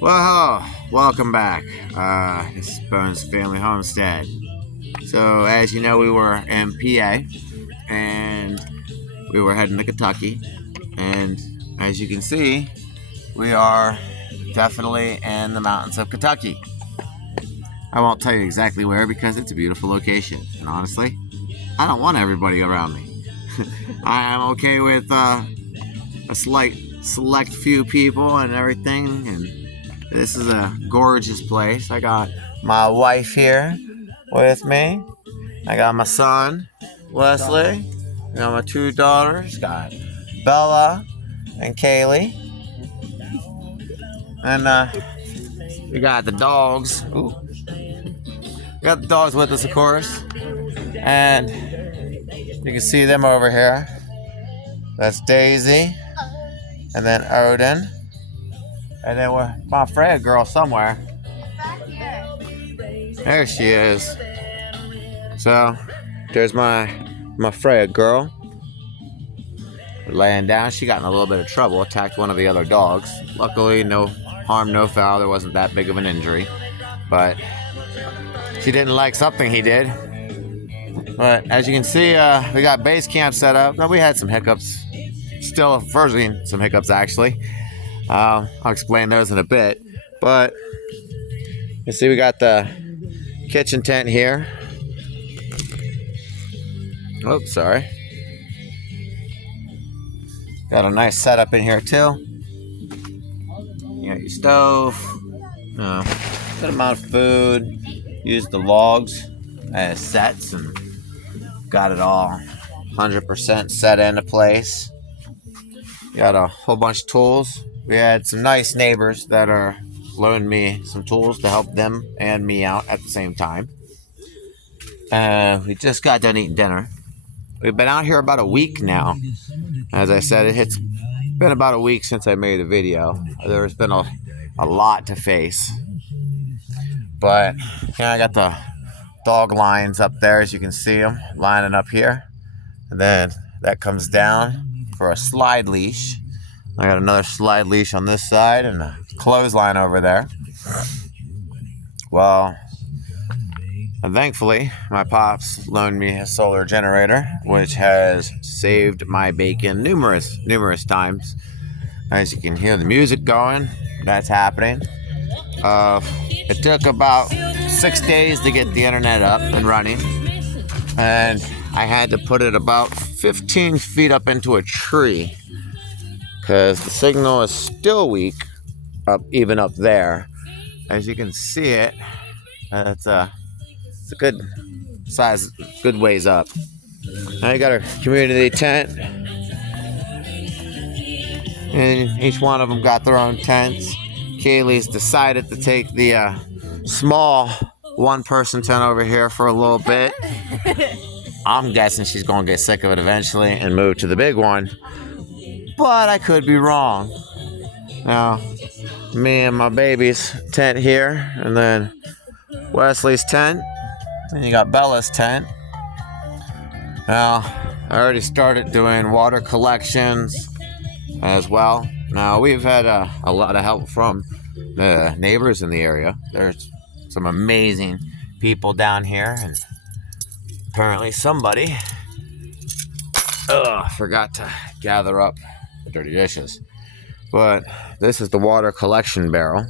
Well, hello, welcome back. This is Bones Family Homestead. So, as you know, we were in PA and we were heading to Kentucky. And as you can see, we are definitely in the mountains of Kentucky. I won't tell you exactly where because it's a beautiful location. And honestly, I don't want everybody around me. I am okay with a select few people and everything. And this is a gorgeous place. I got my wife here with me. I got my son, Wesley. I got my two daughters. Got Bella and Kaylee. And we got the dogs. Ooh. We got the dogs with us, of course. And you can see them over here. That's Daisy. And then Odin. And then we're my Freya girl somewhere. There she is. So there's my Freya girl laying down. She got in a little bit of trouble, attacked one of the other dogs. Luckily, no harm, no foul. There wasn't that big of an injury, but she didn't like something he did. But as you can see, we got base camp set up. Now we had some hiccups, still firstly some hiccups actually. I'll explain those in a bit. But you see, we got the kitchen tent here. Oops, sorry. Got a nice setup in here too. You got your stove, good amount of food. Use the logs as sets and got it all 100% set into place. Got a whole bunch of tools. We had some nice neighbors that are loaned me some tools to help them and me out at the same time. We just got done eating dinner. We've been out here about a week now. As I said, it's been about a week since I made a video. There's been a lot to face. But I got the dog lines up there, as you can see them lining up here. And then that comes down for a slide leash. I got another slide leash on this side and a clothesline over there. Well, and thankfully, my pops loaned me a solar generator, which has saved my bacon numerous times. As you can hear the music going, that's happening. It took about 6 days to get the internet up and running, and I had to put it about 15 feet up into a tree because the signal is still weak, even up there. As you can see it, it's a good size, good ways up. Now you got our community tent, and each one of them got their own tents. Kaylee's decided to take the small one-person tent over here for a little bit. I'm guessing she's going to get sick of it eventually and move to the big one, but I could be wrong. Now, me and my baby's tent here, and then Wesley's tent, and you got Bella's tent. Now, I already started doing water collections as well. Now, we've had a lot of help from the neighbors in the area. There's some amazing people down here, and apparently somebody forgot to gather up the dirty dishes. But this is the water collection barrel,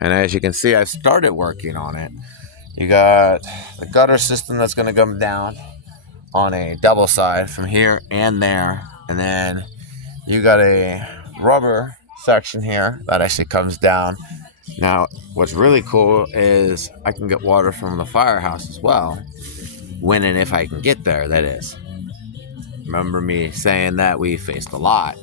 and as you can see, I've started working on it. You got the gutter system that's going to come down on a double side from here and there, and then you got a rubber section here that actually comes down. Now, what's really cool is I can get water from the firehouse as well, when and if I can get there, that is. Remember me saying that we faced a lot.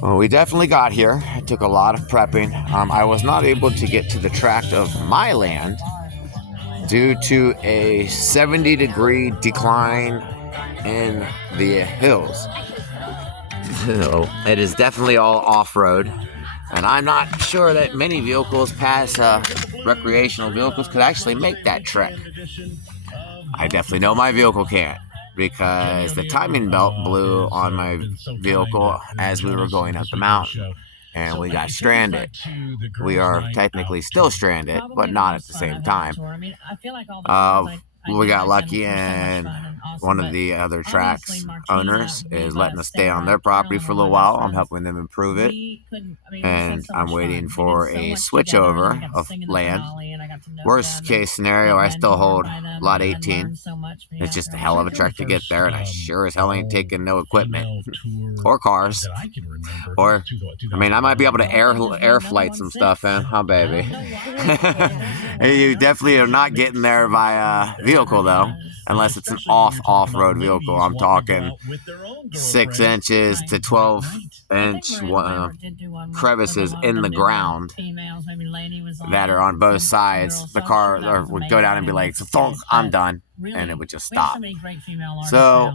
Well, we definitely got here. It took a lot of prepping. I was not able to get to the tract of my land due to a 70-degree decline in the hills. So it is definitely all off-road, and I'm not sure that many vehicles past recreational vehicles could actually make that trek. I definitely know my vehicle can't, because the timing belt blew on my vehicle as we were going up the mountain, and we got stranded. We are technically still stranded, but not at the same time. We got lucky, and one of the other tracks owners is letting us stay on their property for a little while. I'm helping them improve it, and I'm waiting for a switchover of land. Worst case scenario, I still hold lot 18. It's just a hell of a trek to get there, and I sure as hell ain't taking no equipment or cars. Or, I mean, I might be able to air flight some stuff in, huh, baby? You definitely are not getting there by vehicle, though, unless it's an off-road vehicle. I'm talking 6 inches to 12-inch crevices in the ground that are on both sides. The car would go down and be like, "Thunk, I'm done," and it would just stop. So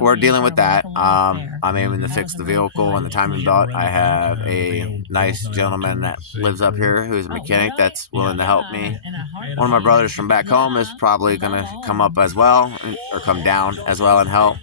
we're dealing with that. I'm aiming to fix the vehicle and the timing belt. I have a nice gentleman that lives up here who's a mechanic that's willing to help me. One of my brothers from back home is probably going to come up as well, or come down as well and help.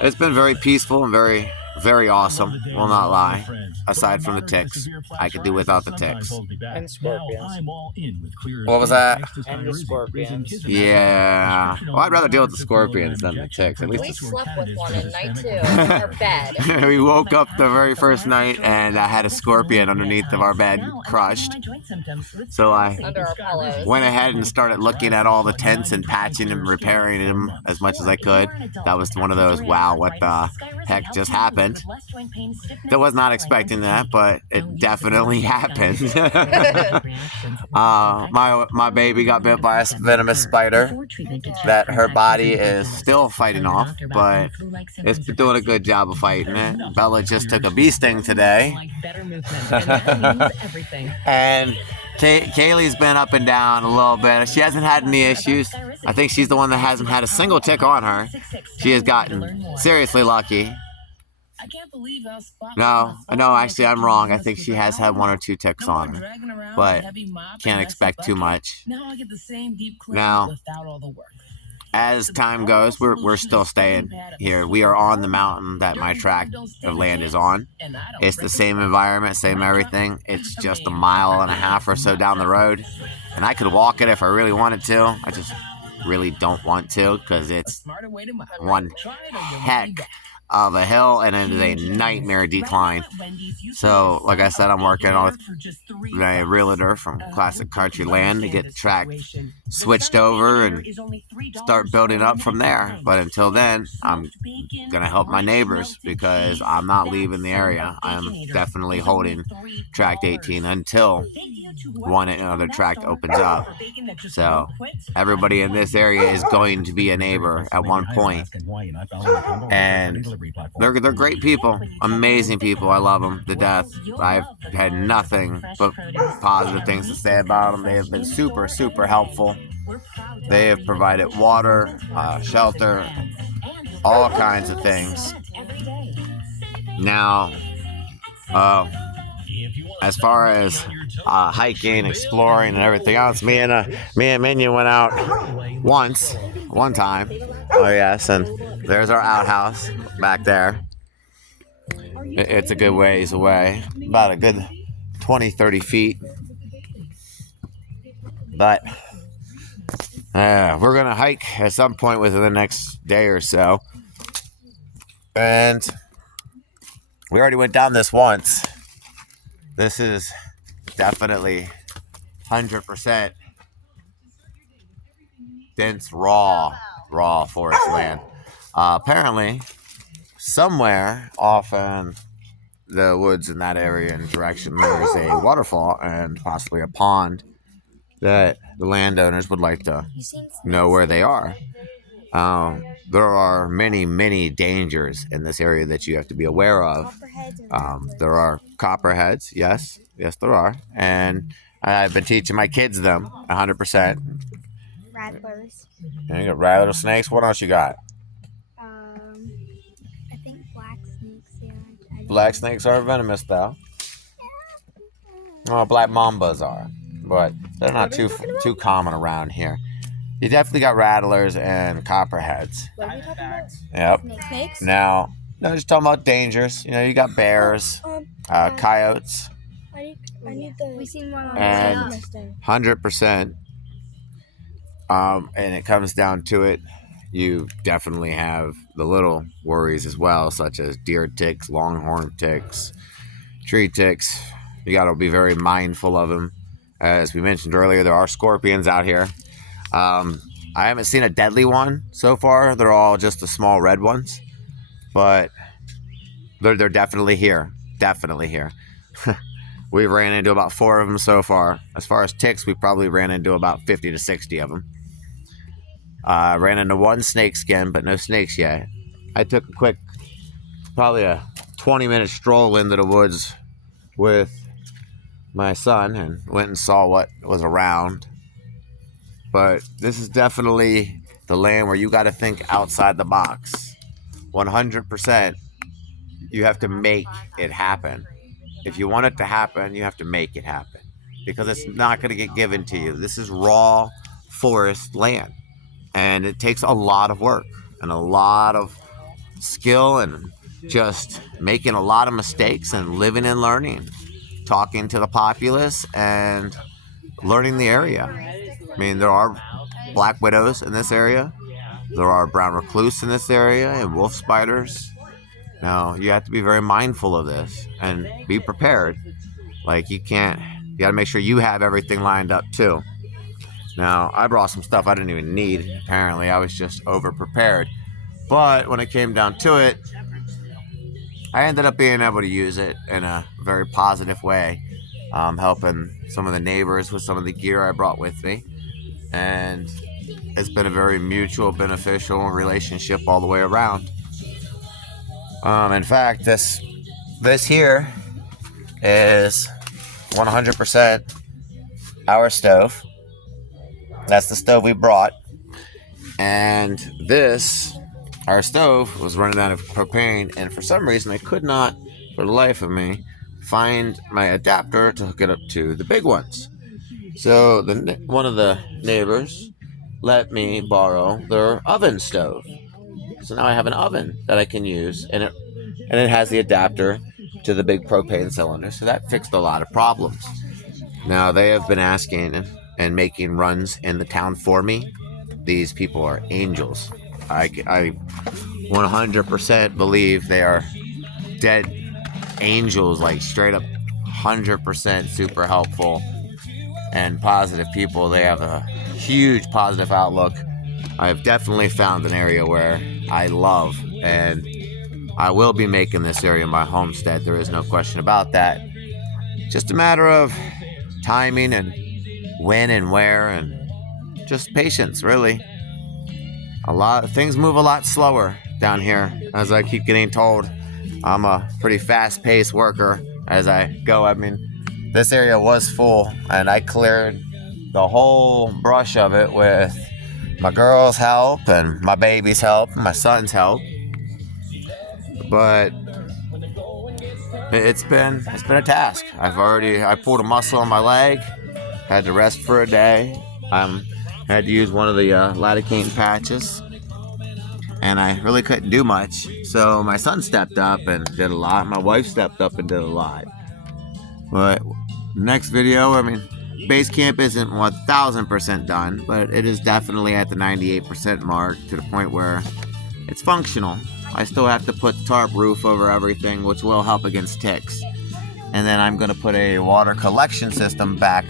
It's been very peaceful and very, very awesome. Will not lie. Aside from the ticks, I could do without the ticks. And scorpions. What was that? And the scorpions. Yeah. Well, I'd rather deal with the scorpions than the ticks. At least We slept with one at night too, in our bed. we woke up the very first night and I had a scorpion underneath of our bed, crushed. So I Under our pillows. went ahead and started looking at all the tents and patching and repairing them as much as I could. That was one of those, wow, what the heck just happened? I was not expecting that, but it definitely happened. My baby got bit by a venomous spider that her body is still fighting off, but it's doing a good job of fighting it. Bella just took a bee sting today. And Kaylee's been up and down a little bit. She hasn't had any issues. I think she's the one that hasn't had a single tick on her. She has gotten seriously lucky. No, actually I'm wrong. I think she has had 1 or 2 ticks on her, but can't expect too much. Now, as time goes, we're still staying here. We are on the mountain that my tract of land is on. It's the same environment, same everything. It's just 1.5 miles or so down the road, and I could walk it if I really wanted to. I just really don't want to because it's one heck of a hill and it is a nightmare decline. So, like I said, I'm working on a realtor from Classic Country Land to get the track switched over and start building up from there. But until then, I'm going to help my neighbors because I'm not leaving the area. I'm definitely holding Tract 18 until one another tract opens up. So everybody in this area is going to be a neighbor at one point. And they're great people, amazing people. I love them to death. I've had nothing but positive things to say about them. They have been super, super helpful. They have provided water, shelter, all kinds of things. Now, as far as hiking, exploring, and everything else, me and Minion went out one time. Oh yes, and there's our outhouse back there. It's a good ways away, about a good 20-30 feet. But we're gonna hike at some point within the next day or so, and we already went down this once. This is definitely 100% dense, raw forest land. Apparently, somewhere off in the woods in that area and direction, there's a waterfall and possibly a pond that the landowners would like to know where they are. There are many dangers in this area that you have to be aware of. There are copperheads, yes there are, and I've been teaching my kids them 100%. Rattlers. And you got rattler snakes. What else you got? I think black snakes. Yeah. Black snakes are venomous, though. Well, black mambas are, but they're not too common around here. You definitely got rattlers and copperheads. What are we talking about? Yep. Snakes. Now, No, just talking about dangers. You know, you got bears, coyotes, I need the. We seen one on and the 100%. And it comes down to it, you definitely have the little worries as well, such as deer ticks, longhorn ticks, tree ticks. You got to be very mindful of them. As we mentioned earlier, there are scorpions out here. I haven't seen a deadly one so far. They're all just the small red ones, but they're definitely here. Definitely here. We've ran into about 4 of them so far. As far as ticks, we probably ran into about 50 to 60 of them. Ran into 1 snake skin, but no snakes yet. I took a quick, probably a 20-minute stroll into the woods with my son and went and saw what was around. But this is definitely the land where you got to think outside the box. 100%, you have to make it happen. If you want it to happen, you have to make it happen. Because it's not going to get given to you. This is raw forest land. And it takes a lot of work and a lot of skill and just making a lot of mistakes and living and learning. Talking to the populace and learning the area. I mean, there are black widows in this area. There are brown recluse in this area and wolf spiders. Now, you have to be very mindful of this and be prepared. Like, you got to make sure you have everything lined up too. Now, I brought some stuff I didn't even need. Apparently, I was just over-prepared. But when it came down to it, I ended up being able to use it in a very positive way, helping some of the neighbors with some of the gear I brought with me. And it's been a very mutual, beneficial relationship all the way around. In fact, this here is 100% our stove. That's the stove we brought. And our stove was running out of propane, and for some reason I could not, for the life of me, find my adapter to hook it up to the big ones. So one of the neighbors let me borrow their oven stove. So now I have an oven that I can use, and it has the adapter to the big propane cylinder. So that fixed a lot of problems. Now they have been asking and making runs in the town for me. These people are angels. I 100% believe they are dead angels, like straight up 100% super helpful and positive people. They have a huge positive outlook. I've definitely found an area where I love, and I will be making this area my homestead. There is no question about that. Just a matter of timing and when and where, and just patience, really. Things move a lot slower down here, as I keep getting told. I'm a pretty fast-paced worker as I go. I mean, this area was full, and I cleared the whole brush of it with my girl's help and my baby's help and my son's help. But it's been a task. I pulled a muscle on my leg, had to rest for a day. Had to use one of the lidocaine patches, and I really couldn't do much. So my son stepped up and did a lot. My wife stepped up and did a lot. But next video, I mean, base camp isn't 1,000% done, but it is definitely at the 98% mark, to the point where it's functional. I still have to put the tarp roof over everything, which will help against ticks. And then I'm going to put a water collection system back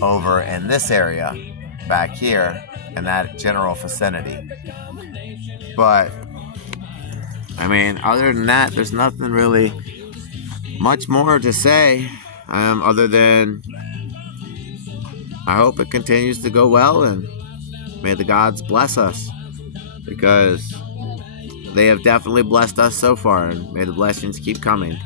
over in this area, back here, in that general vicinity. But, I mean, other than that, there's nothing really much more to say, other than I hope it continues to go well, and may the gods bless us, because they have definitely blessed us so far, and may the blessings keep coming.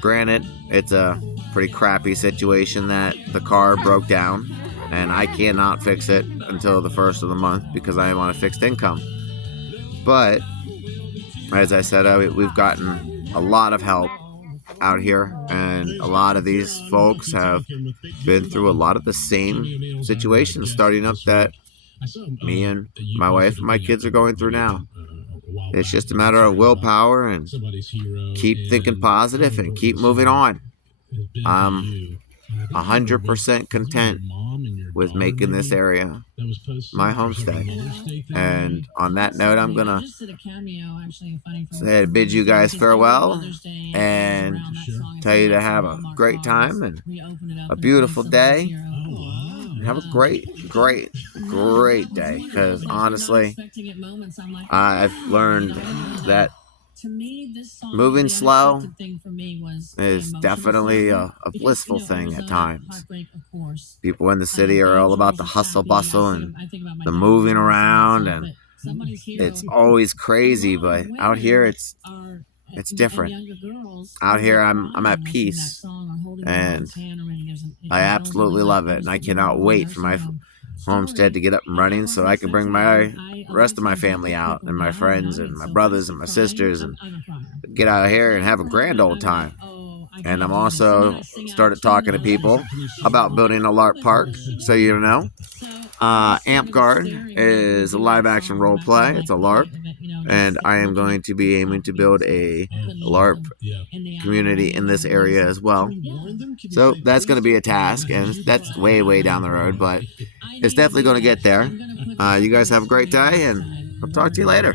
Granted, it's a pretty crappy situation that the car broke down, and I cannot fix it until the first of the month because I am on a fixed income. But as I said, we've gotten a lot of help out here, and a lot of these folks have been through a lot of the same situations starting up that me and my wife and my kids are going through now. It's just a matter of willpower and keep thinking positive and keep moving on. I'm 100% content with making this area my homestead. And on that note, I'm gonna bid you guys farewell and tell you to have a great time and a beautiful day. Have a great day, because honestly, I've learned that moving slow is definitely a blissful thing at times. People in the city are all about the hustle bustle and the moving around, and it's always crazy, but out here it's different. Out here I'm at peace, and I absolutely love it, and I cannot wait for my homestead to get up and running so I can bring my rest of my family out and my friends and my brothers and my sisters and get out here and have a grand old time. And I'm also started talking to people about building a LARP park, so you know. Amp-Guard is a live action role play. It's a LARP, and I am going to be aiming to build a LARP community in this area as well. So that's going to be a task, and that's way down the road, but it's definitely going to get there. You guys have a great day, and I'll talk to you later.